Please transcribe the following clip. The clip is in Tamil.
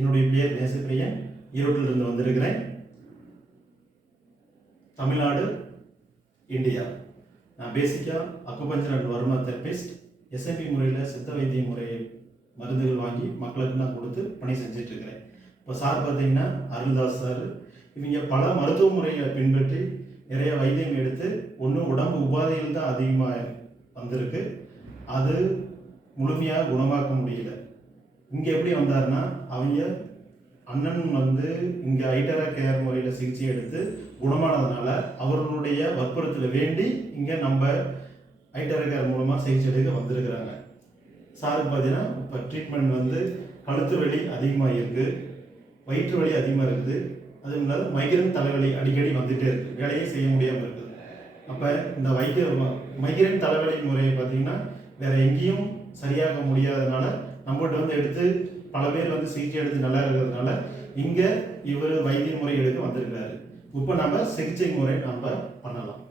என்னுடைய பெயர் நேசப்பிரியன். ஈரோட்டிலிருந்து வந்திருக்கிறேன். தமிழ்நாடு, இந்தியா. நான் பேசிக்காக acupuncture and varma therapist. SMP முறையில் சித்த வைத்திய முறை மருந்துகள் வாங்கி மக்களுக்கு நான் கொடுத்து பணி செஞ்சிட்ருக்கிறேன். இப்போ சார் பார்த்தீங்கன்னா அருள்தாஸ் சார், இவங்க பல மருத்துவ முறைகளை பின்பற்றி நிறைய வைத்தியம் எடுத்து ஒன்றும் உடம்பு உபாதைகள் தான் அதிகமாக வந்திருக்கு. அது முழுமையாக குணமாக்க முடியல. இங்கே எப்படி வந்தாருன்னா, அவங்க அண்ணன் இங்கே ஐட்டரா கேர் முறையில் சிகிச்சை எடுத்து குணமானதுனால அவர்களுடைய வற்புறுத்தலை வேண்டி இங்கே நம்ம ஐட்டரா கேர் மூலமாக சிகிச்சை எடுக்க வந்திருக்கிறாங்க. சாருக்கு பார்த்தீங்கன்னா இப்போ ட்ரீட்மெண்ட் கழுத்து வலி அதிகமாக இருக்குது, வயிற்று வலி அதிகமாக இருக்குது, அதுவும் இல்லாத மைக்ரேன் தலைவலி அடிக்கடி வந்துகிட்டே இருக்குது, வேலையே செய்ய முடியாமல் இருக்குது. அப்போ இந்த மைக்ரேன் தலைவலி முறையை பார்த்தீங்கன்னா வேறு எங்கேயும் சரியாக முடியாததுனால நம்மகிட்ட எடுத்து பல பேர் சிகிச்சை எடுத்து நல்லா இருக்கிறதுனால இங்கே இவர் வைத்திய முறை எடுக்க வந்திருக்கிறாரு. இப்போ நம்ம சிகிச்சை முறை நம்ம பண்ணலாம்.